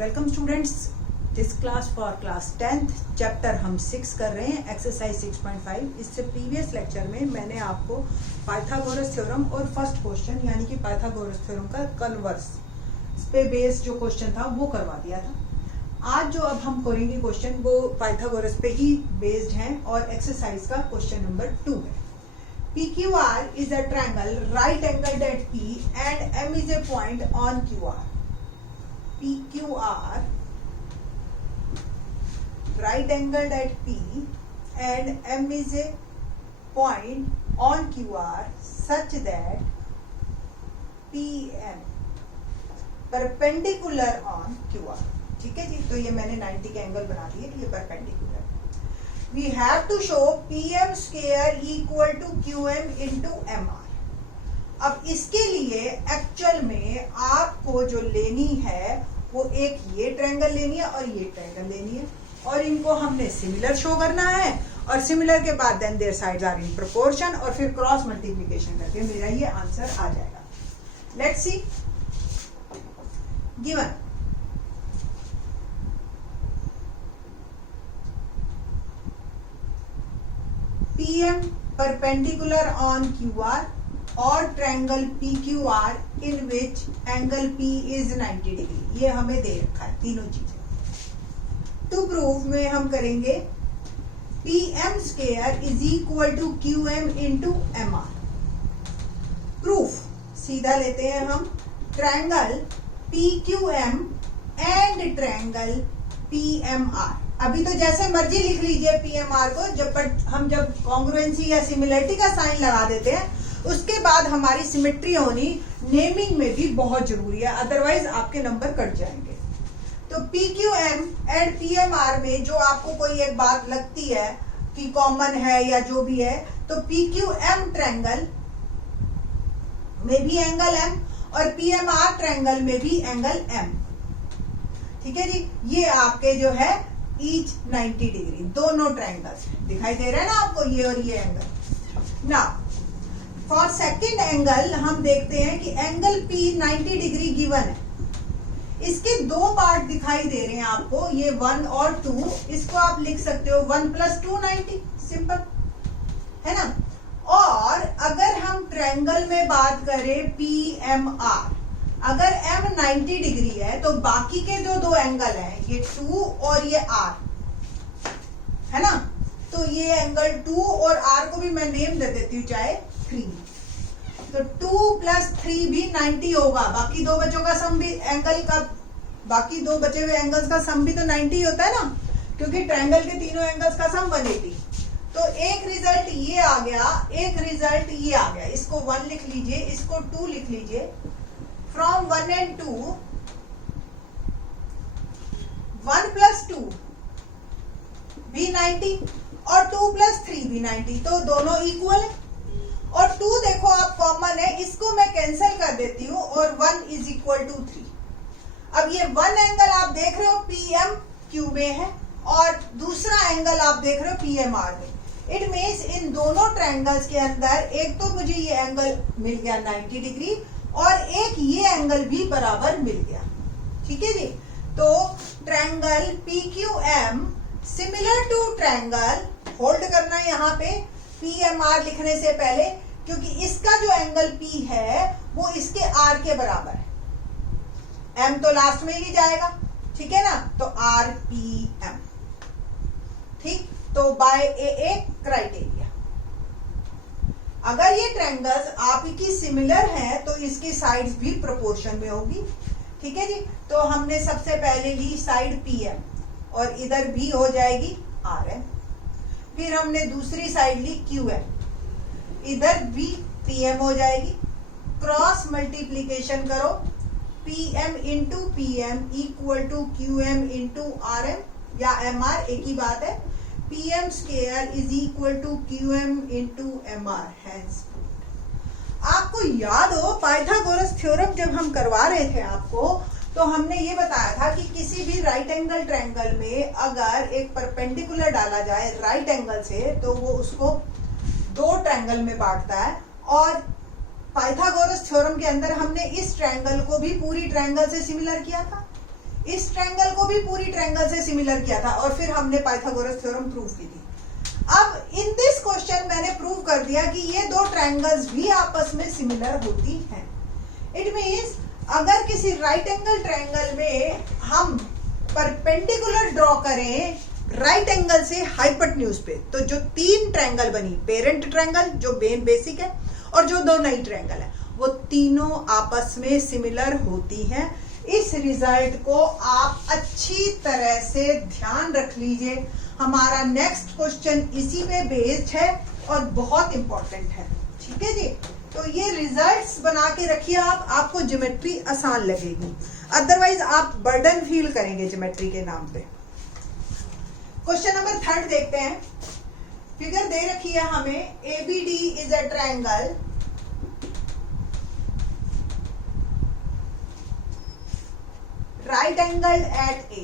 Welcome students, this class for class 10th chapter हम 6 कर रहे हैं, एक्सरसाइज 6.5। इससे प्रीवियस लेक्चर में मैंने आपको पाइथागोरस थ्योरम और फर्स्ट क्वेश्चन यानी कि पाइथागोरस थ्योरम का कन्वर्स पे बेस्ड जो क्वेश्चन था वो करवा दिया था। आज जो अब हम करेंगे क्वेश्चन वो पाइथागोरस पे ही बेस्ड हैं और एक्सरसाइज का क्वेश्चन नंबर 2 है। PQR is a triangle right angled at P and M is a point on QR. PQR right angled at P and M is a point on QR such that PM perpendicular on QR। ठीक है जी, तो ये मैंने 90 के angle बना दिए कि ये perpendicular. We have to show PM square equal to QM into MR। अब इसके लिए एक्चुअल में आपको जो लेनी है वो एक ये ट्रायंगल लेनी है और ये ट्रायंगल लेनी है और इनको हमने सिमिलर शो करना है और सिमिलर के बाद then their sides are in proportion और फिर क्रॉस मल्टीप्लिकेशन करके मेरा ये आंसर आ जाएगा। Let's see given PM perpendicular on QR और triangle PQR in which angle P is 90 degree. ये हमें दे रखा है तीनों चीजें। टू प्रूव में हम करेंगे PM square is equal to QM into MR। Proof सीधा लेते हैं हम triangle PQM and triangle PMR। अभी तो जैसे मर्जी लिख लीजिए PMR को, हम जब कॉन्ग्रुएंसी या सिमिलरिटी का साइन लगा देते हैं उसके बाद हमारी सिमेट्री होनी नेमिंग में भी बहुत जरूरी है, अदरवाइज आपके नंबर कट जाएंगे। तो PQM एंड PMR में जो आपको कोई एक बात लगती है कि कॉमन है या जो भी है, तो PQM ट्रायंगल में भी एंगल M और PMR ट्रायंगल में भी एंगल M। ठीक है जी, ये आपके जो है ईच 90 डिग्री, दोनों ट्रायंगल्स दिखाई दे रहे हैं ना आपको, ये और ये angle. Now for second angle हम देखते हैं कि एंगल P 90 डिग्री गिवन है। इसके दो पार्ट दिखाई दे रहे हैं आपको, ये 1 और 2। इसको आप लिख सकते हो 1 + 2 90, सिंपल है ना। और अगर हम ट्रायंगल में बात करें PMR, अगर M 90 डिग्री है तो बाकी के जो दो एंगल हैं ये 2 और ये R है ना, तो ये एंगल 2 और R को भी मैं नेम दे देती हूँ चाहे 3। तो 2 + 3 भी 90 होगा। बाकी दो बच्चों का सम भी एंगल का, बाकी दो बचे हुए एंगल्स का सम भी तो 90 होता है ना, क्योंकि ट्रायंगल के तीनों एंगल्स का सम 180। तो एक रिजल्ट ये आ गया, एक रिजल्ट ये आ गया। इसको 1 लिख लीजिए, इसको 2 लिख लीजिए। फ्रॉम 1 and 2, 1 + 2 भी 90 और 2 + 3 भी 90, तो दोनों इक्वल है। और 2 देखो आप कॉमन है, इसको मैं कैंसिल कर देती हूँ और 1 = 3। अब ये 1 एंगल आप देख रहे हो PMQ में है और दूसरा एंगल आप देख रहे हो PMR में। इट मीन्स इन दोनों ट्रायंगल्स के अंदर एक तो मुझे ये एंगल मिल गया 90 डिग्री और एक ये एंगल भी बराबर मिल गया। ठीक है जी, तो triangle PQM similar to triangle, hold करना यहाँ पे PMR लिखने से पहले, क्योंकि इसका जो एंगल P है वो इसके R के बराबर है। M तो लास्ट में ही जाएगा, ठीक है ना, तो RPM। ठीक, तो बाय ए क्राइटेरिया अगर ये ट्रायंगल्स आपकी सिमिलर हैं तो इसकी साइड्स भी प्रोपोर्शन में होगी। ठीक है जी, तो हमने सबसे पहले ली साइड PM और इधर भी हो जाएगी RM। फिर हमने दूसरी साइड ली QM, इधर भी PM हो जाएगी। क्रॉस मल्टीप्लीकेशन करो, PM into PM = QM into RM या MR, एक ही बात है। PM square is equal to QM into MR। Hence आपको याद हो पाइथागोरस थ्योरम जब हम करवा रहे थे आपको, तो हमने ये बताया था कि किसी भी राइट एंगल ट्रायंगल में अगर एक परपेंडिकुलर डाला जाए राइट एंगल से तो वो उसको दो ट्रायंगल में बांटता है। और पाइथागोरस थ्योरम के अंदर हमने इस ट्रायंगल को भी पूरी ट्रायंगल से सिमिलर किया था। इस ट्रायंगल को भी पूरी ट्रायंगल से सिमिलर किया था और फिर हमने पाइथागोरस थ्योरम प्रूव की थी। अब इन दिस क्वेश्चन मैंने प्रूव कर दिया कि ये दो ट्रायंगल्स भी आपस में सिमिलर होती हैं। इट मींस अगर किसी राइट एंगल ट्रायंगल में हम परपेंडिकुलर ड्रॉ करें राइट एंगल से हाइपोटेन्यूज पे, तो जो तीन ट्रायंगल बनी, पेरेंट ट्रायंगल जो मेन बेसिक है और जो दो नई ट्रायंगल है, वो तीनों आपस में सिमिलर होती हैं। इस रिजल्ट को आप अच्छी तरह से ध्यान रख लीजिए। हमारा नेक्स्ट क्वेश्चन इसी पे बेस्ड है और बहुत इंपॉर्टेंट है। ठीक है जी, तो ये रिजल्ट्स बना के रखिए आप, आपको ज्योमेट्री आसान लगेगी, अदरवाइज आप बर्डन फील करेंगे ज्योमेट्री के नाम पे। क्वेश्चन नंबर 3 देखते हैं। फिगर दे रखी है हमें, ABD is a triangle right angled at A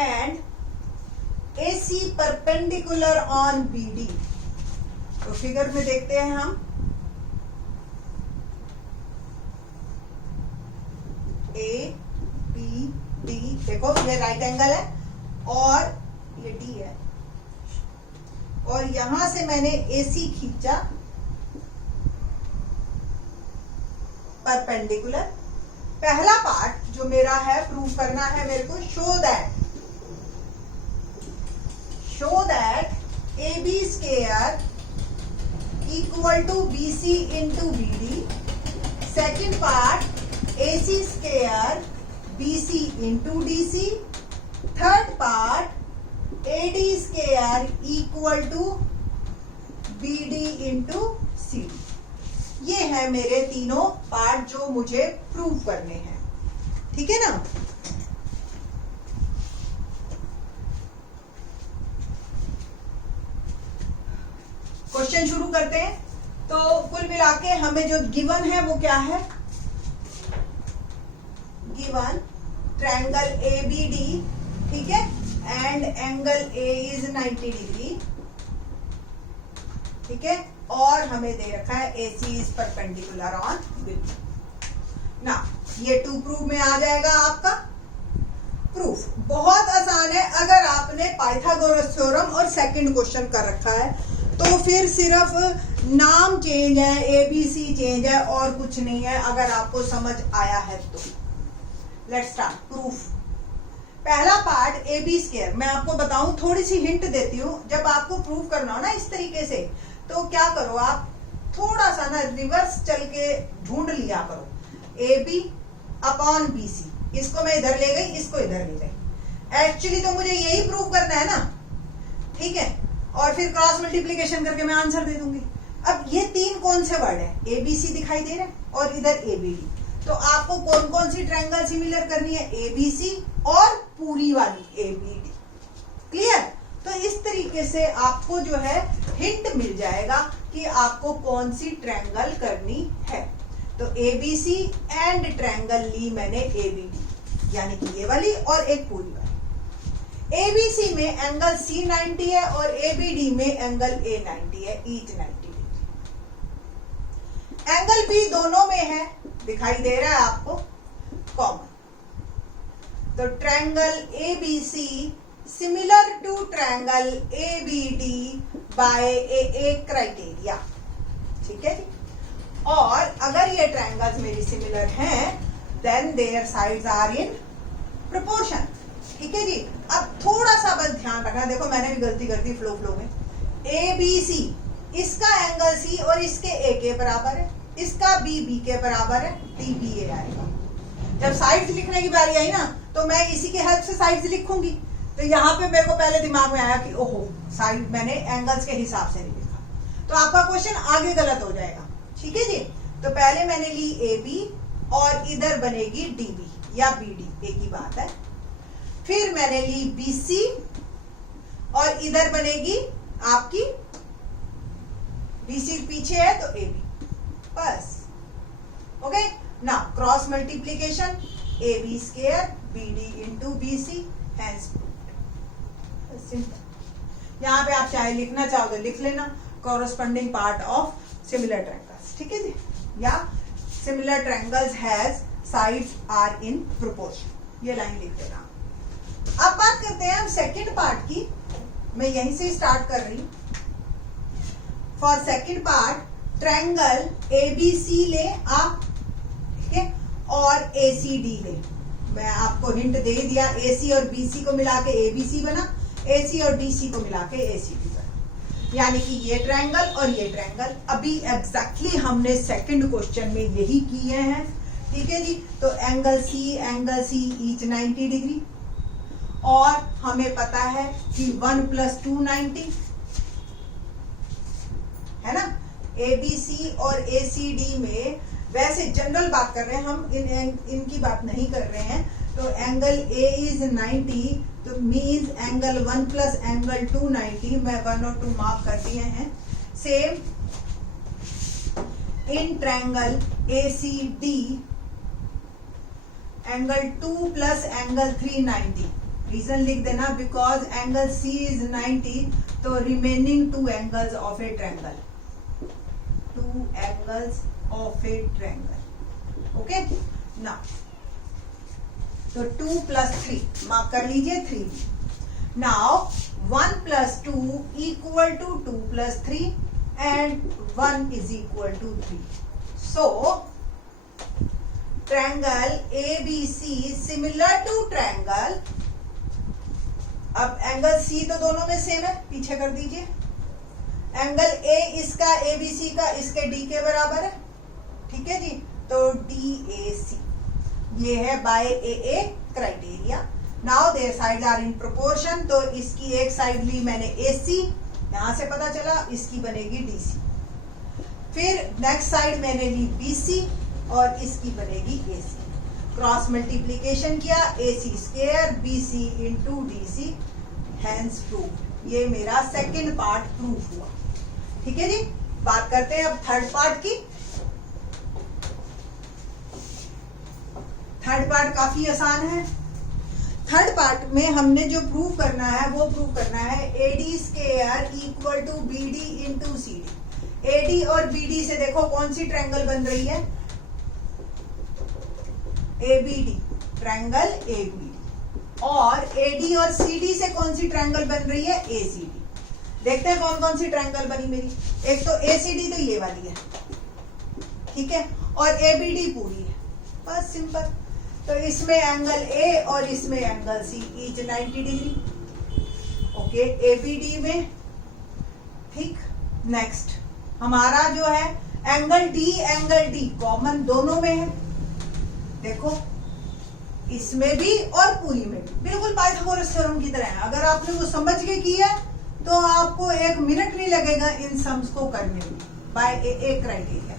and AC perpendicular on BD। तो फिगर में देखते हैं हम, ABD, देखो ये राइट एंगल है और ये D है और यहां से मैंने AC खींचा परपेंडिकुलर। पहला पार्ट जो मेरा है प्रूव करना है मेरे को, show that AB square equal to BC into BD। Second part AC square BC into DC। Third part AD square equal to BD into CD। ये है मेरे तीनों पार्ट जो मुझे प्रूव करने हैं। ठीक है ना। क्वेश्चन शुरू करते हैं। तो कुल मिला के हमें जो गिवन है वो क्या है, गिवन ट्रायंगल ABD, ठीक है, and angle A is 90 degree, ठीक है, और हमें दे रखा है AC is perpendicular on BD। ना ये टू प्रूव में आ जाएगा आपका प्रूफ। बहुत आसान है, अगर आपने पाइथागोरस थ्योरम और सेकंड क्वेश्चन कर रखा है तो फिर सिर्फ नाम चेंज है, ABC चेंज है और कुछ नहीं है, अगर आपको समझ आया है तो। Let's start proof. पहला पार्ट AB स्क्वायर, मैं आपको बताऊं, थोड़ी सी हिंट देती हूं, जब आपको प्रूव करना हो ना इस तरीके से, तो क्या करो आप थोड़ा सा ना रिवर्स चल के ढूंढ लिया करो, AB अपॉन BC, इसको मैं इधर ले गई, इसको इधर ले गई। एक्चुअली तो मुझे यही प्रूव करना है ना, ठीक है, और फिर क्रॉस मल्टीप्लीकेशन करके मैं आंसर दे दूंगी। अब ये तीन कौन से वर्ड है, ABC दिखाई दे रहे हैं और इधर ABD, तो आपको कौन कौन सी ट्रायंगल सिमिलर करनी है, ABC और पूरी वाली ABD। क्लियर। तो इस तरीके से आपको जो है हिंट मिल जाएगा कि आपको कौन सी ट्रायंगल करनी है। तो ABC एंड ट्रायंगल ली मैंने ABD, यानी कि ये वाली और एक पूरी वाली। ABC में एंगल C 90 है और ABD में एंगल A 90 है, ईच 90 डिग्री। एंगल B दोनों में है, दिखाई दे रहा है आपको, कॉमन। तो triangle ABC similar to triangle ABD by A criteria. ठीक है जी। और अगर ये ट्रायंगल्स मेरी सिमिलर हैं, then their sides are in proportion. ठीक है जी। अब थोड़ा सा बस ध्यान रखना, देखो मैंने भी गलती कर दी फ्लो में। ABC, इसका एंगल C और इसके A के बराबर है, इसका B के बराबर है, DBA आएगा। जब साइड्स लिखने की बारी आई ना, तो मैं इसी के हेल्प से साइड्स लिखूंगी। तो यहाँ पे मेरे को पहले दिमाग में आया कि ओहो, साइड मैंने एंगल्स के हिसाब से नहीं लिखा, तो आपका क्वेश्चन आगे गलत हो जाएगा। ठीक है जी। तो पहले मैंने ली AB और इधर बनेगी DB या BD, एक ही बात है। फिर मैंने ली BC और इधर बनेगी आपकी, BC पीछे है तो AB, बस। ओके, ना cross multiplication, AB square BD into BC, hence simple. यहाँ पे आप चाहे लिखना चाहो तो लिख लेना, corresponding part of similar triangles, ठीक है जी, या similar triangles has sides are in proportion, ये लाइन लिख देना। अब बात करते हैं हम सेकंड पार्ट की, मैं यहीं से स्टार्ट कर रही हूं। For second part triangle ABC ले आप, ठीक है, और एसीडी ले। मैं आपको हिंट दे दिया, एसी और बीसी को मिला के एबीसी बना, एसी और डीसी को मिला के एसीडी बना, यानी कि ये ट्रायंगल और ये ट्रायंगल। अभी एग्जैक्टली हमने सेकंड क्वेश्चन में यही किए हैं, ठीक है जी। तो एंगल सी ईच 90 डिग्री, और हमें पता है कि 1 + 2 90 है ना। एबीसी और एसीडी में वैसे जनरल बात कर रहे हैं हम, इनकी बात नहीं कर रहे हैं। तो एंगल ए इज 90, तो मीन्स एंगल 1 + एंगल 2 90, मैं 1 और 2 मार्क कर दिए हैं। Same in triangle ACD angle 2 + angle 3 90, reason लिख देना, बिकॉज एंगल सी इज 90, तो remaining 2 angles of a triangle, 2 angles of a triangle, okay ना। तो 2 + 3 मार्क कर लीजिए, 3। Now 1 + 2 = 2 + 3 and 1 = 3. So triangle ABC similar to triangle, अब एंगल सी तो दोनों में सेम है, पीछे कर दीजिए। एंगल ए इसका एबीसी का इसके डी के बराबर है, ठीक है जी। तो DAC ये है बाय AA क्राइटेरिया। Now their side are in proportion, तो इसकी एक साइड ली मैंने AC, यहां से पता चला इसकी बनेगी DC। फिर नेक्स्ट साइड मैंने ली BC और इसकी बनेगी AC। क्रॉस मल्टीप्लीकेशन किया, AC² BC × DC, hence proof. ये मेरा सेकंड पार्ट प्रूफ हुआ, ठीक है जी। बात करते हैं अब थर्ड पार्ट की। थर्ड पार्ट काफी आसान है। थर्ड पार्ट में हमने जो प्रूफ करना है वो प्रूफ करना है AD² = BD × CD। AD और BD से देखो कौन सी ट्रायंगल बन रही है, ABD, ट्रायंगल ABD। और AD और CD से कौन सी ट्रायंगल बन रही है, ACD। देखते हैं कौन कौन सी ट्रायंगल बनी मेरी। एक तो ACD तो ये वाली है, ठीक है, और ABD पूरी है, बस सिंपल। तो इसमें एंगल A और इसमें angle C each 90 degree, okay. ABD में, ठीक। नेक्स्ट हमारा जो है एंगल D कॉमन दोनों में है, देखो इसमें भी और पूरी में भी, बिल्कुल पाइथागोरस थ्योरम की तरह है। अगर आपने वो समझ के किया तो आपको 1 मिनट नहीं लगेगा इन सम्स को करने में, बाय AA क्राइटेरिया।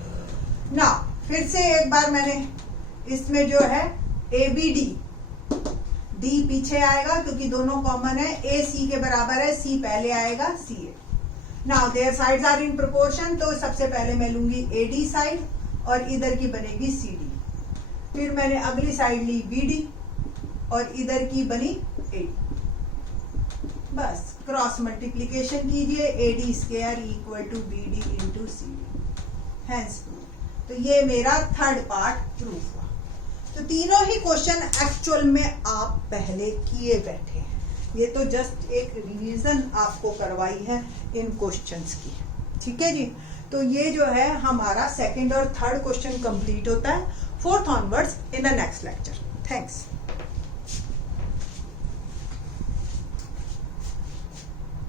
ना फिर से एक बार मैंने इसमें जो है ABD, D पीछे आएगा क्योंकि दोनों कॉमन है, A C के बराबर है, C पहले आएगा, CA। Now their sides are in proportion, तो सबसे पहले मैं लूंगी AD साइड और इधर की बनेगी CD। फिर मैंने अगली साइड ली BD और इधर की बनी AD। बस क्रॉस मल्टीप्लीकेशन कीजिए, AD² = BD × CD, hence proof. तो ये मेरा थर्ड पार्ट प्रूफ हुआ। तो तीनों ही क्वेश्चन एक्चुअल में आप पहले किए बैठे हैं, ये तो जस्ट एक रिवीजन आपको करवाई है इन क्वेश्चंस की, ठीक है जी। तो ये जो है हमारा सेकंड और थर्ड क्वेश्चन कंप्लीट होता है। Fourth onwards in the next lecture. Thanks.